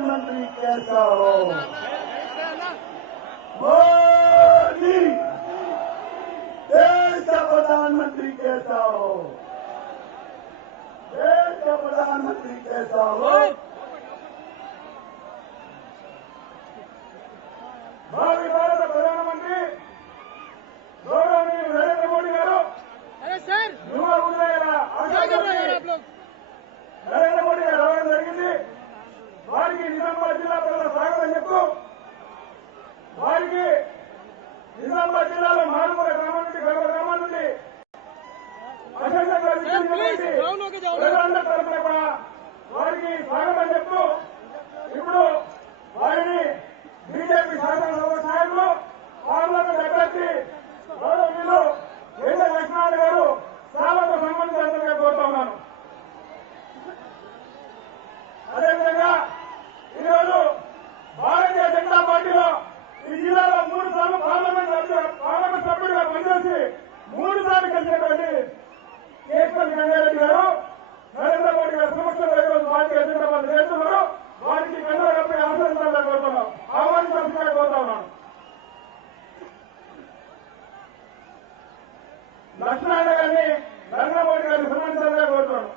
प्रधानमंत्री कैसा हो, मोदी देश का प्रधानमंत्री कैसा हो, देश का प्रधानमंत्री कैसा हो। भावी भारत प्रधानमंत्री गौरवनीय नरेंद्र मोदी गारू యువ ఉదయాల నరేంద్ర మోడీ గారు రావడం జరిగింది. వారికి నిజామాబాద్ జిల్లా ప్రజల స్వాగతం చెప్తూ వారికి నిజామాబాద్ జిల్లాలో మారుమూల గ్రామం నుండి గర్భ గ్రామం నుండి అశంకంగా ప్రజలందరి తరఫున కూడా వారికి స్వాగతం చెప్తూ ఇప్పుడు వారిని బీజేపీ శాసనసభ నాయకులు పార్లమెంట్ అభ్యర్థి గౌరవనీయులు కేంద్ర లక్ష్మణ్ గారు సాలతో సంబంధించినంతగా కోరుతా ఉన్నాను. అదేవిధంగా ఈరోజు భారతీయ జనతా పార్టీలో ఈ జిల్లాలో 3 సార్లు పార్లమెంట్ సభ్యుడిగా పనిచేసి 3 సార్లు గెలిచినటువంటి కేశవల్ గంగారెడ్డి గారు నరేంద్ర మోడీ గారి సమక్షంలో ఈరోజు భారతీయ జనతా పార్టీ చేస్తున్నారు. వారికి కండలపై ఆహ్వానించాలని కోరుతున్నాం, ఆహ్వానించాల్సిందిగా కోరుతా ఉన్నాను. లక్ష్మణ గారిని నరేంద్ర మోడీ గారిని సన్మానించాలని కోరుతున్నాను.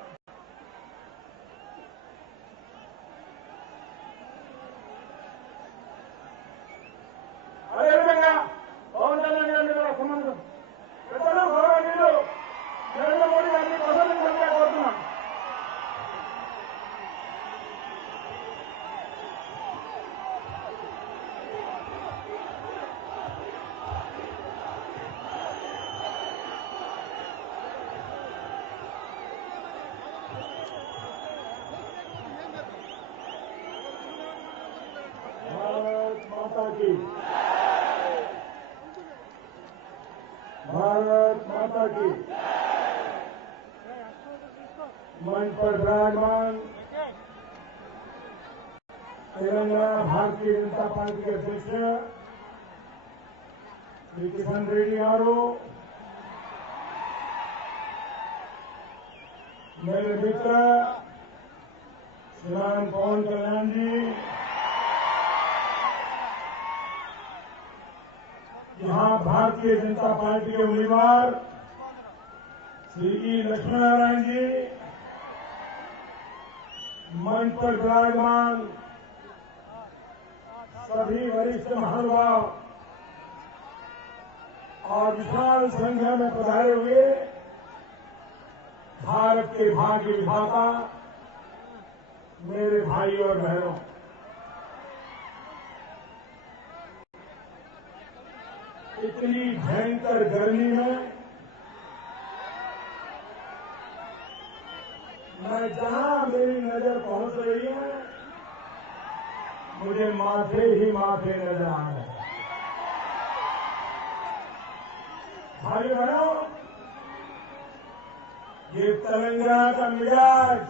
అదేవిధంగా పవన్ కళ్యాణ్ గారిని కూడా సంబంధం పెద్దలు గౌరవనీయులు నరేంద్ర మోడీ గారిని ప్రసంగించాలని కోరుతున్నాను. भारत माता की मंच पर विराजमान तेलंगाना भारतीय जनता पार्टी के अध्यक्ष श्री किशन रेड्डी गारू, मेरे मित्र श्रीमान पवन कल्याण जी, यहां भारतीय जनता पार्टी के उम्मीदवार श्री ई लक्ष्मण नारायण जी, मंच पर विराजमान सभी वरिष्ठ महानुभाव और विशाल संख्या में पधारे हुए भारत के भाग्य विधाता मेरे भाई और बहनों, इतनी भयंकर गर्मी में मैं जहां मेरी नजर पहुंच रही है मुझे माथे ही माथे नजर आ रहे हैं। भाई बहनों, ये तेलंगाना का मिजाज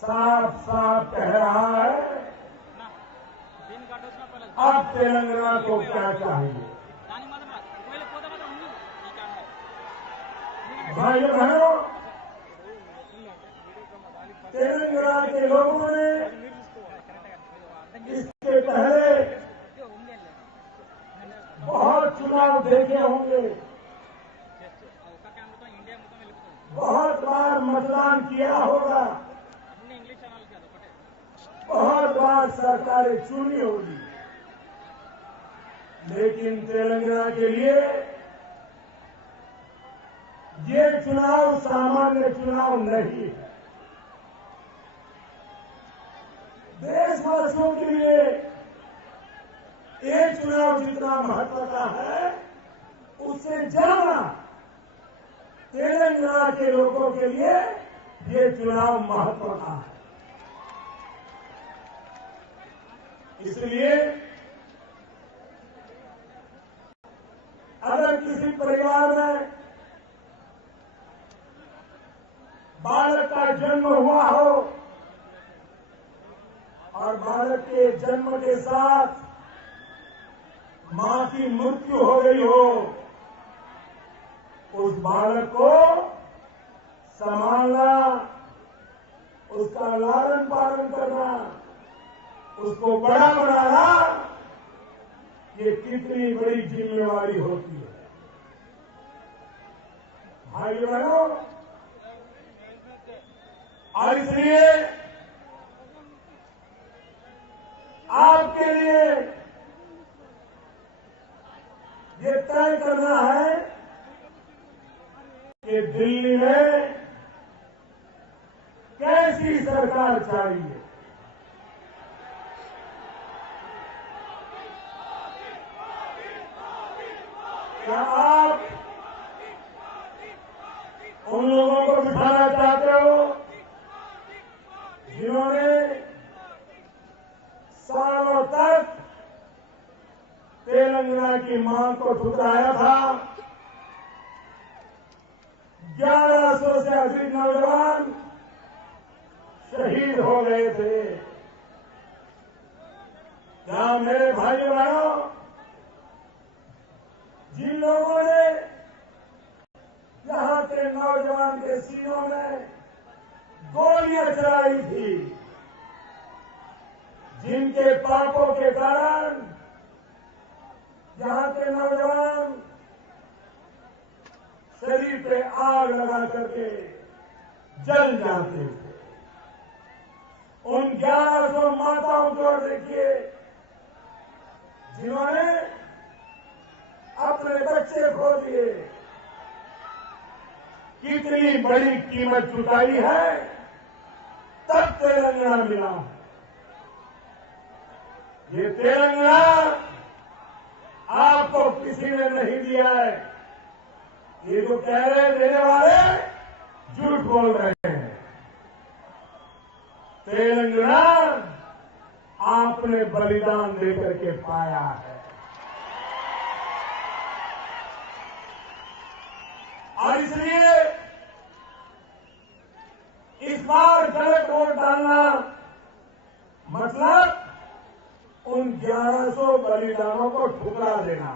साफ साफ कह रहा है अब तेलंगाना को क्या चाहिए। भाइयों बहनों, तेलंगाना के लोगों ने इसके पहले बहुत चुनाव देखे होंगे, बहुत बार मतदान किया होगा, बहुत बार सरकारें चुनी होगी, लेकिन तेलंगाना के लिए ये चुनाव सामान्य चुनाव नहीं है। देशवासियों के लिए एक चुनाव जितना महत्व का है उससे ज्यादा तेलंगाना के लोगों के लिए ये चुनाव महत्व का है। इसलिए अगर किसी परिवार में बालक का जन्म हुआ हो और बालक के जन्म के साथ मां की मृत्यु हो गई हो, उस बालक को संभालना, उसका लालन पालन करना, उसको बड़ा बनाना, ये कितनी बड़ी जिम्मेवारी होती है। भाई बहनों, और इसलिए आपके लिए ये तय करना है कि दिल्ली में कैसी सरकार चाहिए। क्या आप उन लोगों को बिठाना चाहते हो जिन्होंने सालों तक तेलंगाना की मांग को ठुकराया था? 1100 से अधिक नौजवान शहीद हो गए थे। क्या मेरे भाई बहनों, जिन लोगों ने यहां के नौजवान के सीनों में गोलियां चलाई थी, जिनके पापों के कारण यहां के नौजवान शरीर पे आग लगा करके जल जाते थे, उन 1100 माताओं को देखिए जिन्होंने अपने बच्चे खो दिए। कितनी बड़ी कीमत चुकाई है, तब तेलंगाना मिला। ये तेलंगाना आपको किसी ने नहीं दिया है। ये जो कह रहे देने वाले झूठ बोल रहे हैं। तेलंगाना आपने बलिदान देकर के पाया है। और इसलिए इस बार गलत वोट डालना मतलब उन 1100 बलिदानों को ठुकरा देना।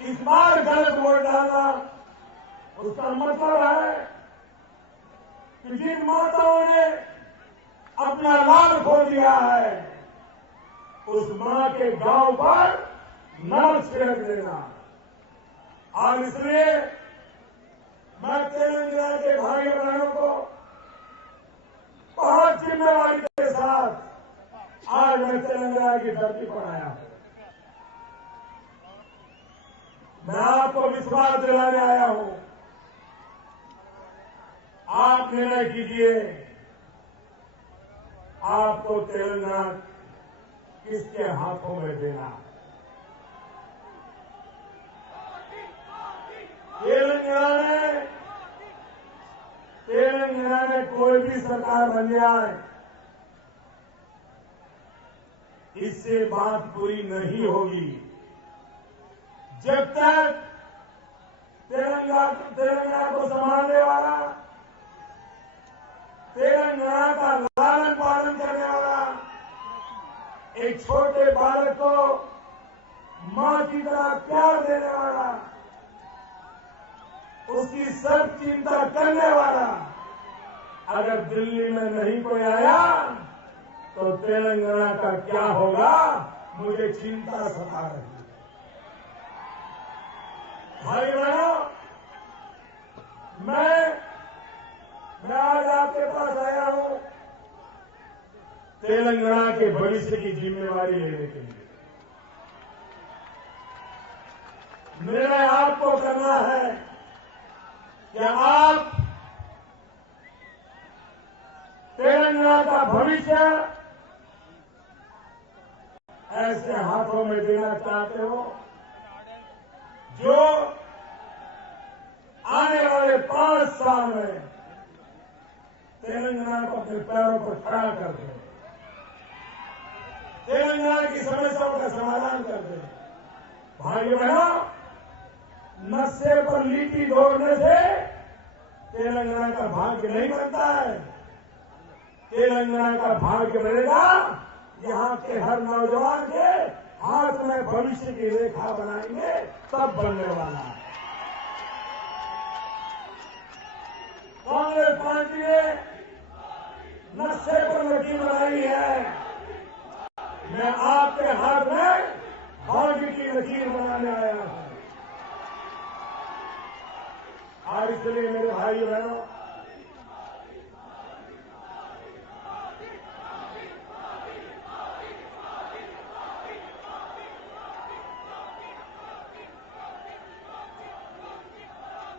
इस बार गलत वोट डालना उसका मतलब है कि जिन माताओं ने अपना लाल खो दिया है, उस मां के गांव पर नमक छिड़क देना। और इसलिए मैं तेलंगाना के भाई बहनों को बहुत जिम्मेवारी के साथ आज मैं तेलंगाना की धरती पर आया हूं। मैं आपको विश्वास दिलाने आया हूं। आप निर्णय कीजिए, आपको तेलंगाना किसके हाथों में देना है। तेलंगाना में कोई भी सरकार बन जाए, इससे बात पूरी नहीं होगी जब तक तेलंगाना को संभालने वाला, तेलंगाना का लालन पालन करने वाला, एक छोटे बालक को मां की तरह प्यार देने वाला, उसकी सब चिंता करने वाला अगर दिल्ली में नहीं कोई आया तो तेलंगाना का क्या होगा, मुझे चिंता सता रही है। भाई बहनों, मैं आज आपके पास आया हूं तेलंगाना के भविष्य की जिम्मेवारी लेने के लिए। निर्णय आपको करना है कि आप तेलंगाना का भविष्य ऐसे हाथों में देना चाहते हो जो आने वाले 5 साल में तेलंगाना को अपने पैरों पर खड़ा कर दे, तेलंगाना की समस्याओं का समाधान कर दे। भाई बहनों, नशे पर लीटी दौड़ने से तेलंगाना का भाग्य नहीं बनता है। तेलंगाना का भाग्य बनेगा यहां के हर नौजवान के हाथ में भविष्य की रेखा बनाएंगे, तब बनने वाला है। कांग्रेस पार्टी ने नक्शे पर लकीर बनाई है, मैं आपके हाथ में भाग्य की लकीर बनाने आया हूं। और इसलिए मेरे भाई बहनों,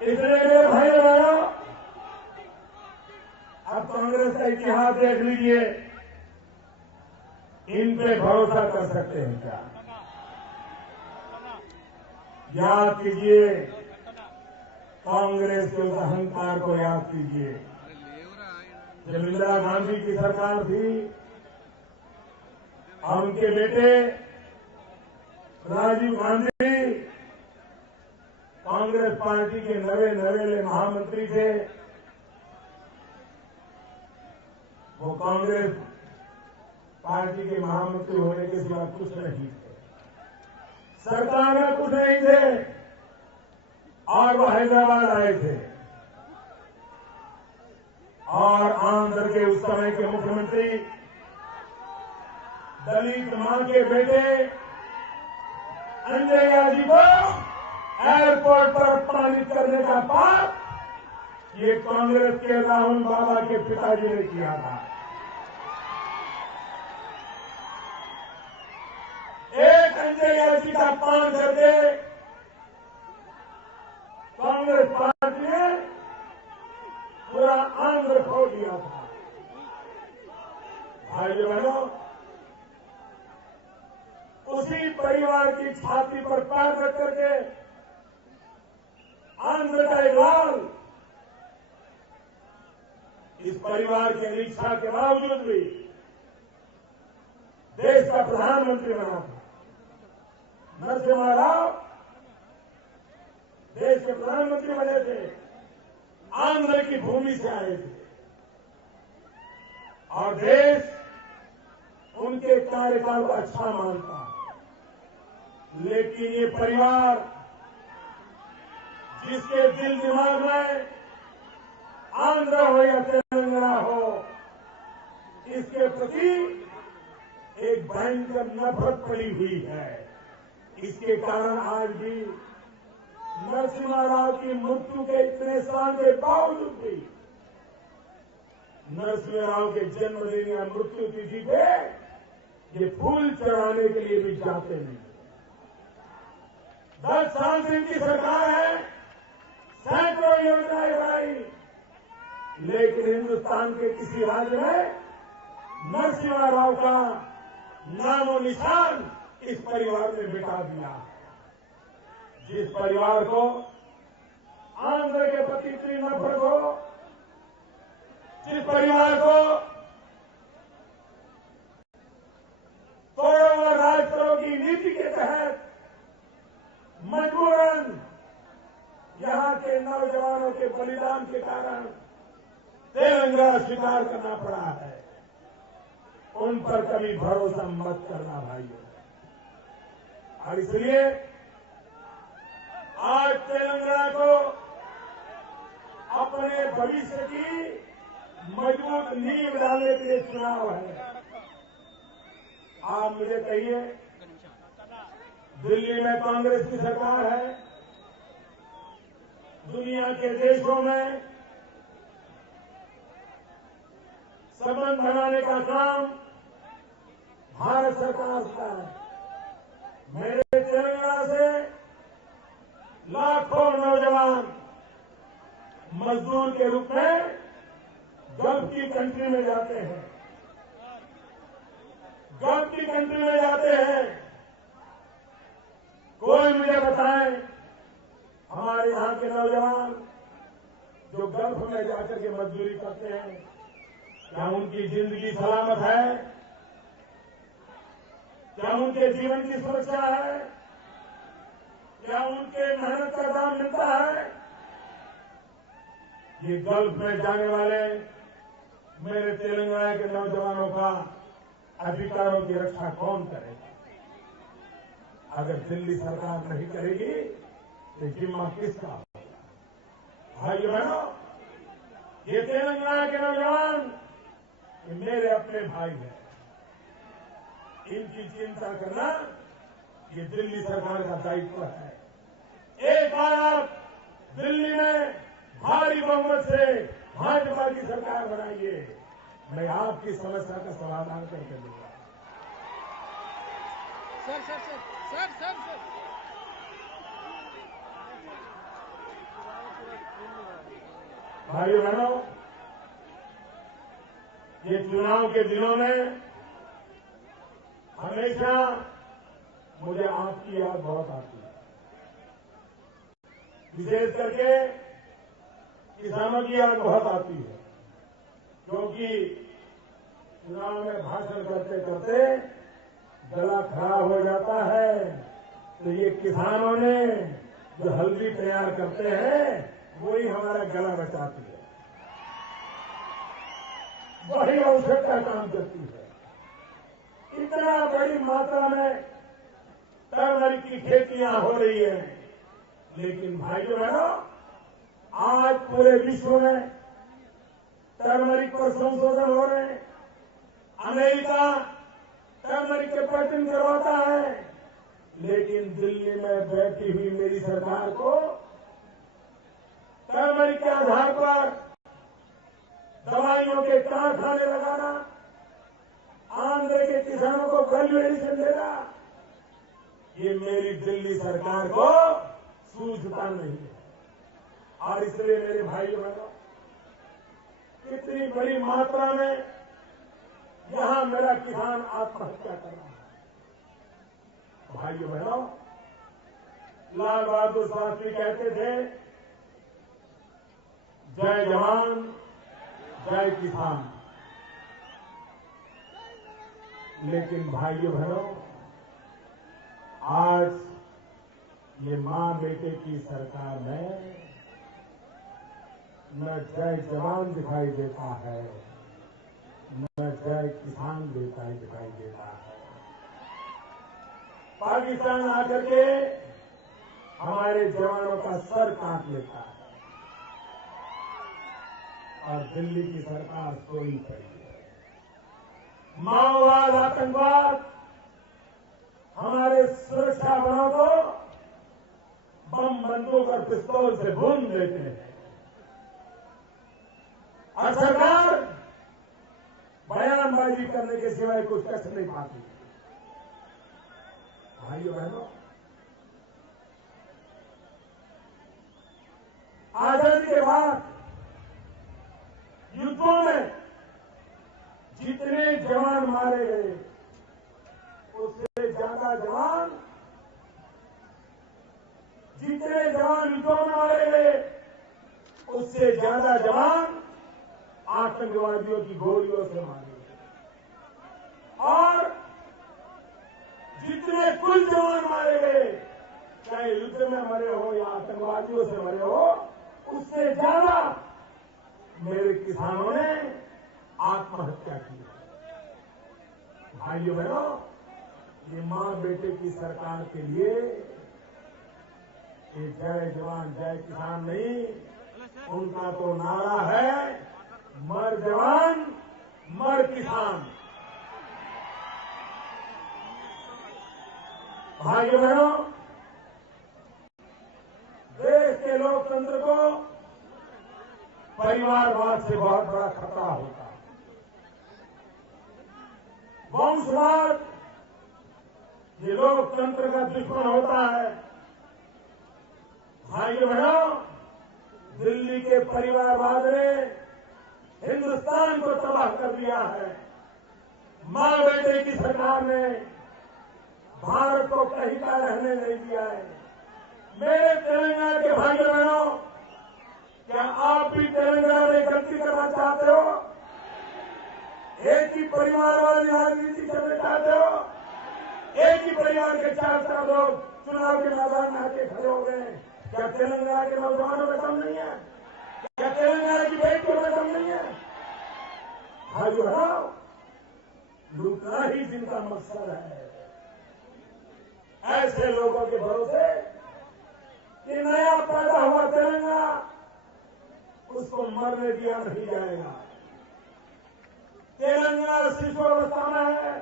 इसलिए मेरे भाई बहनों, अब कांग्रेस का इतिहास देख लीजिए, इन पे भरोसा कर सकते हैं क्या? याद कीजिए, कांग्रेस के उस अहंकार को याद कीजिए। जब इंदिरा गांधी की सरकार थी और उनके बेटे राजीव गांधी कांग्रेस पार्टी के नवेले महामंत्री थे, वो कांग्रेस पार्टी के महामंत्री होने के सिवा कुछ नहीं थे, सरकार में कुछ नहीं थे, और वो हैदराबाद आए थे और आंध्र के उस समय के मुख्यमंत्री दलित मां के बेटे अंजय्या जी को एयरपोर्ट पर अपमानित करने का पाप ये कांग्रेस के राहुल बाबा के पिताजी ने किया था। एक अंजय्या जी का अपमान करके कांग्रेस पार्टी ने पूरा आंध्र खो दिया था। भाइयों बहनों, उसी परिवार की छाती पर पैर रख करके आंध्र का एक लाल इस परिवार की अनिच्छा के बावजूद भी देश का प्रधानमंत्री बना था। नरसिम्हा राव देश के प्रधानमंत्री बने थे, आंध्र की भूमि से आए थे और देश उनके कार्यकाल को अच्छा मानता। लेकिन ये परिवार जिसके दिल दिमाग में आंध्र हो या तेलंगाना हो, इसके प्रति एक भयंकर नफरत पड़ी हुई है। इसके कारण आज भी नरसिम्हा राव की मृत्यु के इतने साल के बावजूद भी नरसिम्हा राव के जन्मदिन या मृत्यु तिथि पे ये फूल चढ़ाने के लिए भी जाते नहीं। 10 साल से इनकी सरकार है, सैकड़ों योजनाएं बनाई, लेकिन हिंदुस्तान के किसी राज्य में नरसिम्हा राव का नामो निशान इस परिवार ने मिटा दिया। जिस परिवार को आंध्र के प्रति इतनी नफरत हो, जिस परिवार को तोड़ो और राज करो की नीति के तहत मजबूरन यहां के नौजवानों के बलिदान के कारण तेलंगाना स्वीकार करना पड़ा है, उन पर कभी भरोसा मत करना भाइयों। और इसलिए आज तेलंगाना को अपने भविष्य की मजबूत नींव डालने के लिए चुनाव है। आप मुझे कहिए, दिल्ली में कांग्रेस की सरकार है, दुनिया के देशों में संबंध बनाने का काम भारत सरकार का है। मेरे तेलंगाना से लाखों नौजवान मजदूर के रूप में गल्फ की कंट्री में जाते हैं, गल्फ की कंट्री में जाते हैं। कोई मुझे बताएं, हमारे यहां के नौजवान जो गल्फ में जाकर के मजदूरी करते हैं, क्या उनकी जिंदगी सलामत है? क्या उनके जीवन की सुरक्षा है? क्या उनके मेहनत का दाम मिलता है? ये गल्फ में जाने वाले मेरे तेलंगाना के नौजवानों का अधिकारों की रक्षा कौन करेगा? अगर दिल्ली सरकार नहीं करेगी तो जिम्मा किसका होगा? भाइयों बहनों, ये तेलंगाना के नौजवान कि मेरे अपने भाई हैं, इनकी चिंता करना ये दिल्ली सरकार का दायित्व है। एक बार आप दिल्ली में भारी बहुमत से भाजपा की सरकार बनाइए, मैं आपकी समस्या का समाधान करके दूंगा। सर भाइयों बहनों, ये चुनाव के दिनों में हमेशा मुझे आपकी याद बहुत आती है, विशेष करके किसानों की याद बहुत आती है, क्योंकि चुनाव में भाषण करते करते गला खराब हो जाता है, तो ये किसानों ने जो हल्दी तैयार करते हैं वही हमारा गला बचाती है, वही औषध का काम करती है। इतना बड़ी मात्रा में टर्मरिक की खेतियां हो रही है, लेकिन भाइयों बहनों, आज पूरे विश्व में टर्मरिक पर संशोधन हो रहे हैं। अमेरिका टर्मरिक के पेटेंट करवाता है, लेकिन दिल्ली में बैठी हुई मेरी सरकार को टर्मरिक के आधार पर दवाइयों के कारखाने लगाना, आंध्र के किसानों को वैल्यू एडिशन देना, ये मेरी दिल्ली सरकार को सूझता नहीं है। और इसलिए मेरे भाइयों बहनों, कितनी बड़ी मात्रा में यहां मेरा किसान आत्महत्या कर रहा है। भाइयों बहनों, लाल बहादुर शास्त्री कहते थे, जय जवान जय किसान। लेकिन भाइयों बहनों, आज ये मां बेटे की सरकार में न जय जवान दिखाई देता है, न जय किसान दिखाई देता है। पाकिस्तान आकर के हमारे जवानों का सर काट लेता है और दिल्ली की सरकार सोई पड़ी है। माओवाद, आतंकवाद हमारे सुरक्षा बलों को बम, बंदूक और पिस्तौल से भून देते हैं और सरकार बयानबाजी करने के सिवाय कुछ कर नहीं पाती। भाइयों बहनों, आजादी के बाद युद्धों में जितने जवान मारे गए, उससे ज्यादा जवान, जितने जवान युद्धों में मारे गए, उससे ज्यादा जवान आतंकवादियों की गोलियों से मारे गए। और जितने कुल जवान मारे गए, चाहे युद्ध में मरे हो या आतंकवादियों से मरे हो, उससे ज्यादा मेरे किसानों ने आत्महत्या की है। भाइयों बहनों, ये मां बेटे की सरकार के लिए ये जय जवान जय किसान नहीं, उनका तो नारा है मर जवान मर किसान। भाइयों बहनों, देश के लोकतंत्र को परिवारवाद से बहुत बड़ा खतरा होता है। वंशवाद ये लोकतंत्र का दुश्मन होता है। भाइयों बहनों, दिल्ली के परिवारवाद ने हिंदुस्तान को तबाह कर दिया है। मां बेटे की सरकार ने भारत को कहीं का रहने नहीं दिया है। मेरे तेलंगाना के भाइयों बहनों, क्या आप भी तेलंगाना में गलती करना चाहते हो? एक ही परिवार वाली राजनीति करना चाहते हो? एक ही परिवार के 4 लोग चुनाव के मैदान में आके खड़े हो गए। क्या तेलंगाना के नौजवानों में दम नहीं है? क्या तेलंगाना की बेटियों में दम नहीं है? भाइयों बहनों, लूटना ही जिनका मकसद है, ऐसे लोगों के भरोसे कि नया पैदा हुआ तेलंगाना, उसको मरने दिया नहीं जाएगा। शिशुअवस्था में है,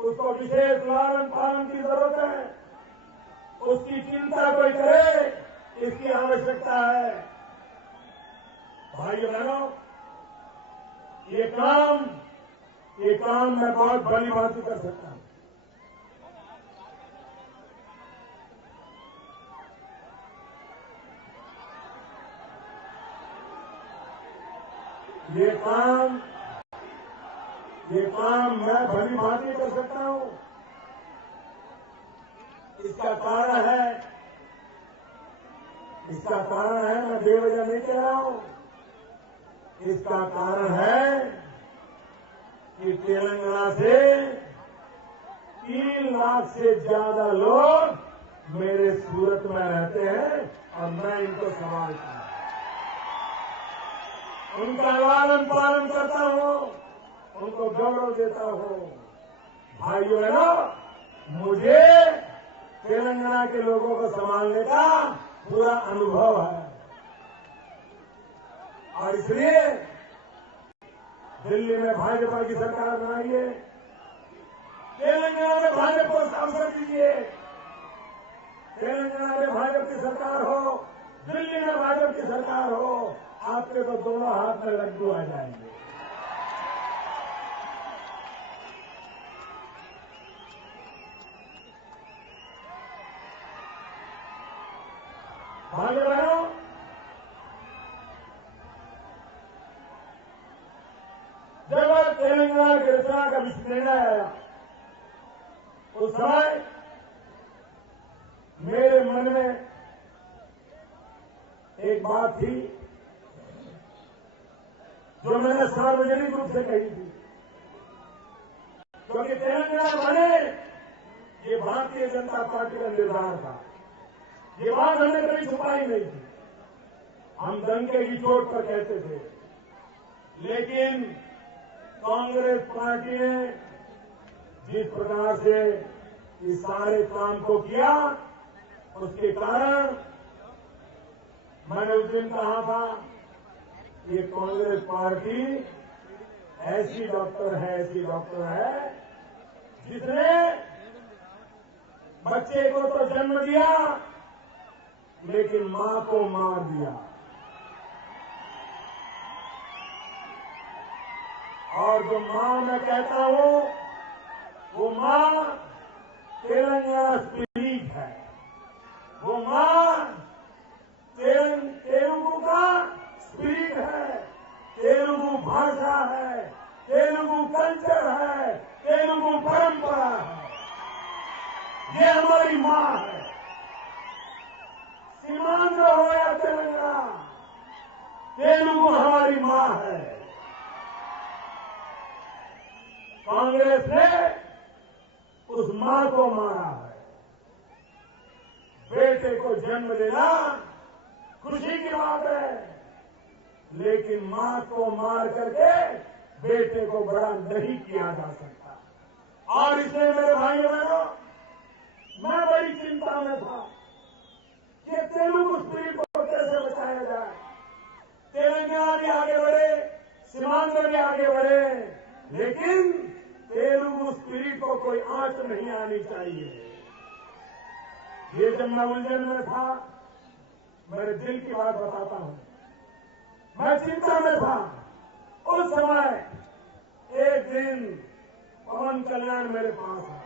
उसको विशेष लालन पालन की जरूरत है, उसकी चिंता कोई करे, इसकी आवश्यकता है। भाइयों बहनों, ये काम मैं बहुत भली भांति कर सकता हूं। ये काम मैं भली भांति कर सकता हूं। इसका कारण है मैं बेवजह नहीं कह रहा हूं। इसका कारण है कि तेलंगाना से 3 लाख से ज्यादा लोग मेरे सूरत में रहते हैं और मैं इनको संभालता हूं, उनका लालन पालन करता हूं, उनको गौरव देता हूं। भाइयों बहनों, मुझे तेलंगाना के लोगों को संभालने का पूरा अनुभव है और इसलिए दिल्ली में भाजपा की सरकार बनाइए, तेलंगाना में भाजपा को अवसर दीजिए, तेलंगाना में भाजपा की सरकार हो, दिल्ली में भाजपा की सरकार हो, आपके तो दोनों हाथ में लड्डू आ जाएंगे। भाइयों बहनों, जब तेलंगाना की रचना का निर्णय आया, उस समय मेरे मन में एक बात थी जो मैंने सार्वजनिक रूप से कही थी, क्योंकि तेलंगाना बने ये भारतीय जनता पार्टी का निर्धार था। ये बात हमने कभी छुपाई नहीं थी, हम डंके की चोट पर कहते थे। लेकिन कांग्रेस पार्टी ने जिस प्रकार से इस सारे काम को किया, उसके कारण मैंने उस दिन कहा था, ये कांग्रेस पार्टी ऐसी डॉक्टर है जिसने बच्चे को तो जन्म दिया लेकिन मां को मार दिया। और जो मां मैं कहता हूं, वो मां तेलंगाना स्पिरिट है, वो मां तेलुगु का स्पिरिट है, तेलुगु भाषा है, तेलुगु कल्चर है, तेलुगु परंपरा है। ये हमारी मां है। सीमांध्र हो या तेलंगाना, तेलुगु हमारी मां है। कांग्रेस ने उस मां को मारा है। बेटे को जन्म देना खुशी की बात है, लेकिन मां को मार करके बेटे को बड़ा नहीं किया जा सकता। और इसलिए मेरे भाइयों बहनों, मैं बड़ी चिंता में था कि तेलुगु स्पिरिट को कैसे बचाया जाए। तेलंगाना भी आगे बढ़े, सीमांध्र भी आगे बढ़े, लेकिन तेलुगु स्पिरिट को कोई आंच नहीं आनी चाहिए। ये जब मैं उलझन में था, मेरे दिल की बात बताता हूं, मैं चिंता में था। उस समय एक दिन पवन कल्याण मेरे पास है।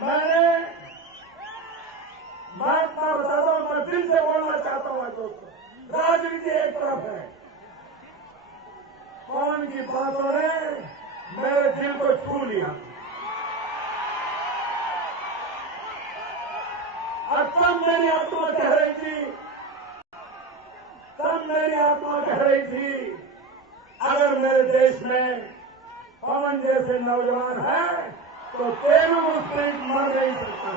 मैं अपना बताता हूं, मैं दिल से बोलना चाहता हूं दोस्तों, राजनीति एक तरफ है, पवन की बातों ने मेरे दिल को छू लिया। और तब मेरी आत्मा कह रही थी, अगर मेरे देश में पवन जैसे नौजवान है तो तेलुगु स्पिरिट मर नहीं सकता,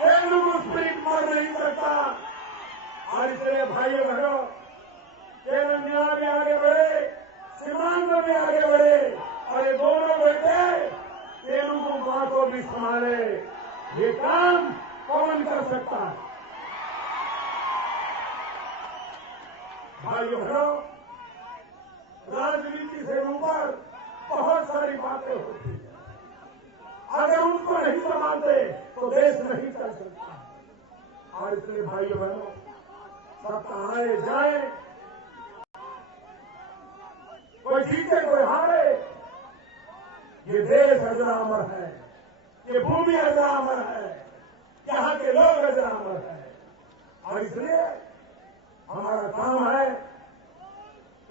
तेलुगु स्पिरिट मर नहीं सकता। और इसलिए भाइयों बहनों, तेलंगाना भी आगे बढ़े, सीमांध्र भी आगे बढ़े, और ये दोनों बेटे तेलुगु मां को भी संभाले। ये काम कौन कर सकता है? भाइयों बहनों, राजनीति से ऊपर बहुत सारी बातें होती हैं। अगर उनको नहीं संभालते तो देश नहीं चल सकता। और इसलिए भाइयों बहनों, सत्ता आए जाए, कोई जीते कोई हारे, ये देश अजरामर है, ये भूमि अजरामर है, यहाँ के लोग अजरामर है। और इसलिए हमारा काम है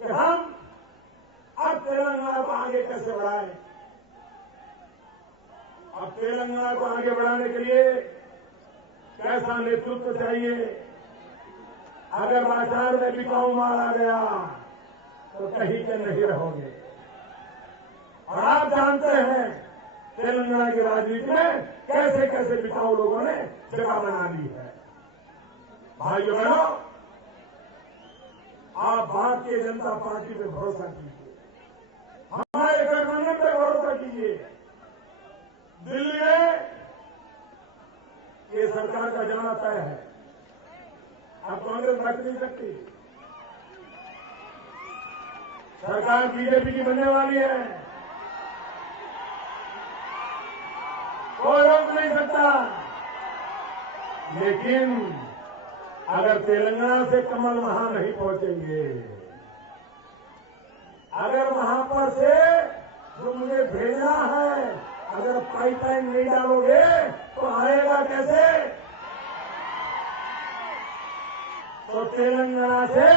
कि हम अब तेलंगाना को आगे कैसे बढ़ाएं। अब तेलंगाना को आगे बढ़ाने के लिए कैसा नेतृत्व चाहिए। अगर बाजार में बिकाऊ माल आ गया तो कहीं के नहीं रहोगे। और आप जानते हैं तेलंगाना की राजनीति में कैसे कैसे बिकाऊ लोगों ने जगह बना ली है। भाइयों बहनों, आप भारतीय जनता पार्टी पे भरोसा कीजिए, हमारे गठबंधन पे भरोसा कीजिए। दिल्ली में ये सरकार का जाना तय है। अब कांग्रेस बैठ नहीं सकती। सरकार बीजेपी की बनने वाली है, कोई रोक नहीं सकता। लेकिन अगर तेलंगाना से कमल वहां नहीं पहुंचेंगे, अगर वहां पर से जो मुझे भेजना है, अगर पाइपलाइन नहीं डालोगे तो आएगा कैसे। तो तेलंगाना से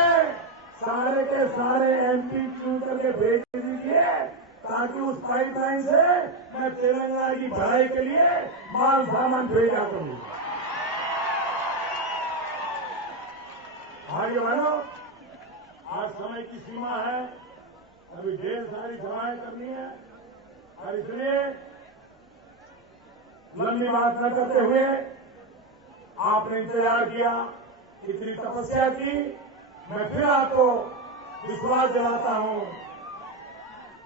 सारे के सारे एमपी चुन करके भेज दीजिए, ताकि उस पाइपलाइन से मैं तेलंगाना की भलाई के लिए माल सामान भेजा करूं। भाइयों बहनों, आज समय की सीमा है, अभी ढेर सारी सभाएं करनी है। और इसलिए लंबी बात न करते हुए आपने इंतजार किया, इतनी तपस्या की, मैं फिर आपको विश्वास दिलाता हूं,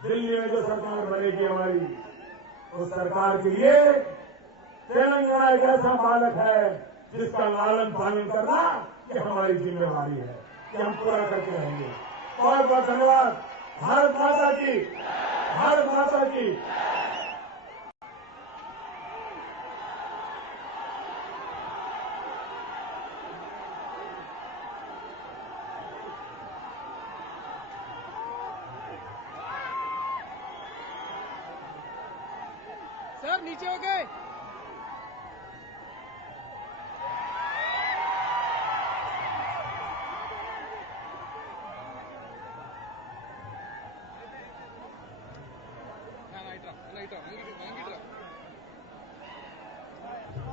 दिल्ली में जो सरकार बनेगी हमारी, उस सरकार के लिए तेलंगाना एक ऐसा बालक है जिसका लालन पालन करना ये हमारी जिम्मेवारी है, कि हम पूरा करके रहेंगे। बहुत बहुत धन्यवाद। भारत माता की, भारत माता की। सर नीचे हो गए। हाँ,